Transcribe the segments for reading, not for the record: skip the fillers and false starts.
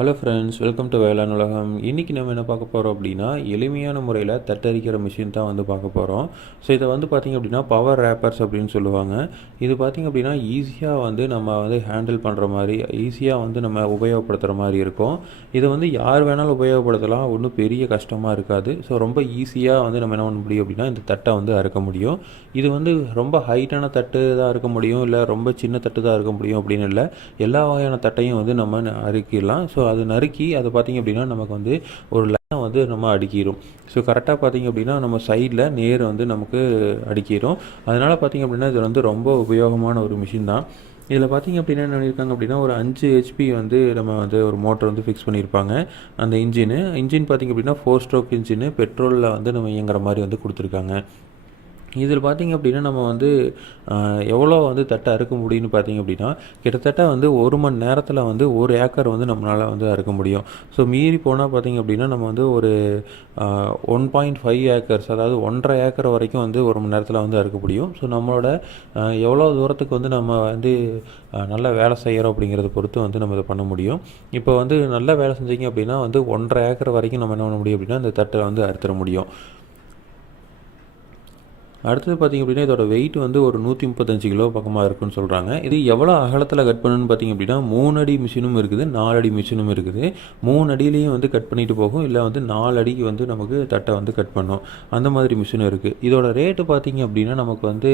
Hello friends, welcome to வேளாண் உலகம். இன்றைக்கி நம்ம என்ன பார்க்க போகிறோம் அப்படின்னா, எளிமையான முறையில் தட்டரிக்கிற மிஷின் தான் வந்து பார்க்க போகிறோம். ஸோ இதை வந்து பார்த்திங்க அப்படின்னா பவர் ரேப்பர்ஸ் அப்படின்னு சொல்லுவாங்க. இது பார்த்திங்க அப்படின்னா ஈஸியாக வந்து நம்ம வந்து ஹேண்டில் பண்ணுற மாதிரி, ஈஸியாக வந்து நம்ம உபயோகப்படுத்துகிற மாதிரி இருக்கும். இதை வந்து யார் வேணாலும் உபயோகப்படுத்தலாம், ஒன்றும் பெரிய கஷ்டமாக இருக்காது. ஸோ ரொம்ப ஈஸியாக வந்து நம்ம என்ன பண்ண முடியும் அப்படின்னா இந்த தட்டை வந்து அறுக்க முடியும். இது வந்து ரொம்ப ஹைட்டான தட்டு தான் இருக்க முடியும், இல்லை ரொம்ப சின்ன தட்டு தான் இருக்க முடியும் அப்படின்னு இல்லை. எல்லா வகையான தட்டையும் வந்து நம்ம அறுக்கிடலாம். ஸோ அது நறுக்கி அதை பார்த்திங்க அப்படின்னா நமக்கு வந்து ஒரு லைனை வந்து நம்ம அடுக்கிடும். ஸோ கரெக்டாக பார்த்திங்க அப்படின்னா நம்ம சைடில் நேர் வந்து நமக்கு அடுக்கிடும். அதனால் பார்த்திங்க அப்படின்னா இது வந்து ரொம்ப உபயோகமான ஒரு மிஷின் தான். இதில் பார்த்திங்க அப்படின்னா என்ன பண்ணியிருக்காங்க அப்படின்னா ஒரு 5 HP வந்து நம்ம வந்து ஒரு மோட்டர் வந்து ஃபிக்ஸ் பண்ணியிருப்பாங்க. அந்த இன்ஜின் பார்த்திங்க அப்படின்னா 4 ஸ்ட்ரோக் இன்ஜின், பெட்ரோலில் வந்து நம்ம இயங்குற மாதிரி வந்து கொடுத்துருக்காங்க. இதில் பார்த்திங்க அப்படின்னா நம்ம வந்து எவ்வளோ வந்து தட்டை அறுக்க முடியும்னு பார்த்திங்க அப்படின்னா கிட்டத்தட்ட வந்து 1 மணி நேரத்தில் வந்து 1 ஏக்கர் வந்து நம்மளால் வந்து அறுக்க முடியும். ஸோ மீறி போனால் பார்த்திங்க அப்படின்னா நம்ம வந்து ஒரு 1.5 ஏக்கர்ஸ், அதாவது 1.5 ஏக்கர் வரைக்கும் வந்து 1 மணி நேரத்தில் வந்து அறுக்க முடியும். ஸோ நம்மளோட எவ்வளோ தூரத்துக்கு வந்து நம்ம வந்து நல்லா வேலை செய்கிறோம் அப்படிங்கிறத பொறுத்து வந்து நம்ம இதை பண்ண முடியும். இப்போ வந்து நல்லா வேலை செஞ்சீங்க அப்படின்னா வந்து 1.5 ஏக்கர் வரைக்கும் நம்ம என்ன பண்ண முடியும் அப்படின்னா இந்த தட்டை வந்து அறுத்துட முடியும். அடுத்தது பார்த்திங்க அப்படின்னா இதோட வெயிட் வந்து ஒரு 135 கிலோ பக்கமாக இருக்குன்னு சொல்கிறாங்க. இது எவ்வளோ அகலத்தில் கட் பண்ணணும்னு பார்த்திங்க அப்படின்னா 3 அடி மிஷினும் இருக்குது, 4 அடி மிஷினும் இருக்குது. 3 அடியிலையும் வந்து கட் பண்ணிட்டு போகும், இல்லை வந்து 4 அடிக்கு வந்து நமக்கு தட்டை வந்து கட் பண்ணும். அந்த மாதிரி மிஷினும் இருக்குது. இதோட ரேட்டு பார்த்திங்க அப்படின்னா நமக்கு வந்து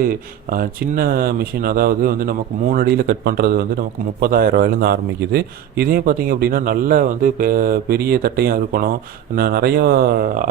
சின்ன மிஷின், அதாவது வந்து நமக்கு 3 அடியில் கட் பண்ணுறது வந்து நமக்கு 30,000 ரூபாயிலேருந்து ஆரம்பிக்குது. இதே பார்த்திங்க அப்படின்னா நல்ல வந்து பெரிய தட்டையும் இருக்கணும், நிறையா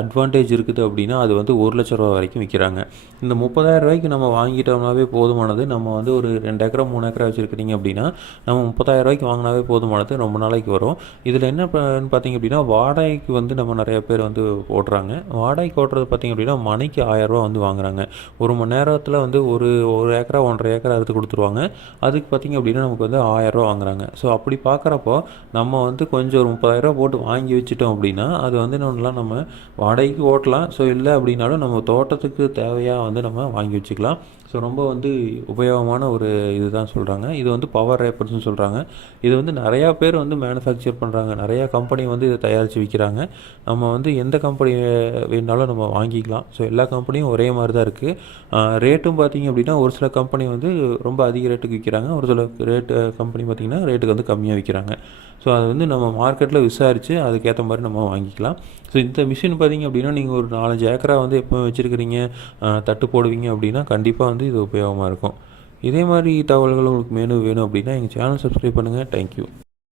அட்வான்டேஜ் இருக்குது அப்படின்னா அது வந்து 1 லட்ச ரூபா வரைக்கும் விற்கிறாங்க. இந்த 30,000 ரூபாய்க்கு நம்ம வாங்கிட்டோம்னாவே போதுமானது. நம்ம வந்து ஒரு 2 ஏக்கரா 3 ஏக்கரா வச்சுருக்கிறீங்க அப்படின்னா நம்ம 30,000 ரூபாய்க்கு வாங்கினாவே போதுமானது, ரொம்ப நாளைக்கு வரும். இதில் என்ன பார்த்திங்க அப்படின்னா வாடகைக்கு வந்து நம்ம நிறைய பேர் வந்து ஓட்டுறாங்க. வாடகைக்கு ஓட்டுறது பார்த்திங்க அப்படின்னா மணிக்கு 1000 ரூபா வந்து வாங்குறாங்க. 1 மணி நேரத்தில் வந்து ஒரு ஏக்கரா 1.5 ஏக்கரா அறுத்து கொடுத்துருவாங்க. அதுக்கு பார்த்திங்க அப்படின்னா நமக்கு வந்து 1000 ரூபா வாங்குறாங்க. ஸோ அப்படி பார்க்குறப்போ நம்ம வந்து கொஞ்சம் ஒரு 30,000 ரூபா போட்டு வாங்கி வச்சுட்டோம் அப்படின்னா அது வந்து இன்னொன்றுலாம் நம்ம வாடகைக்கு ஓட்டலாம். ஸோ இல்லை அப்படின்னாலும் நம்ம தோட்டத்துக்கு தேவையாக வந்து நம்ம வாங்கி வச்சுக்கலாம். ஸோ ரொம்ப வந்து உபயோகமான ஒரு இது தான் சொல்கிறாங்க. இது வந்து பவர் ரேப்பர்ஸ்னு சொல்கிறாங்க. இது வந்து நிறையா பேர் வந்து மேனுஃபேக்சர் பண்ணுறாங்க, நிறையா கம்பெனி வந்து இதை தயாரித்து விற்கிறாங்க. நம்ம வந்து எந்த கம்பெனி வேணாலும் நம்ம வாங்கிக்கலாம். ஸோ எல்லா கம்பெனியும் ஒரே மாதிரி தான் இருக்குது. ரேட்டும் பார்த்திங்க அப்படின்னா ஒரு சில கம்பெனி வந்து ரொம்ப அதிக ரேட்டுக்கு விற்கிறாங்க, ஒரு சில கம்பெனி பார்த்திங்கன்னா ரேட்டுக்கு வந்து கம்மியாக விற்கிறாங்க. ஸோ அது வந்து நம்ம மார்க்கெட்டில் விசாரித்து அதுக்கேற்ற மாதிரி நம்ம வாங்கிக்கலாம். ஸோ இந்த மிஷின் பார்த்திங்க அப்படின்னா நீங்கள் ஒரு 4-5 ஏக்கரா வந்து எப்போ வச்சுருக்கிறீங்க, தட்டு போடுவீங்க அப்படின்னா கண்டிப்பாக வந்து இது உபயோகமாக இருக்கும். இதே மாதிரி தகவல்கள் உங்களுக்கு வேணும் அப்படின்னா எங்கள் சேனல் சப்ஸ்கிரைப் பண்ணுங்கள். தேங்க்யூ.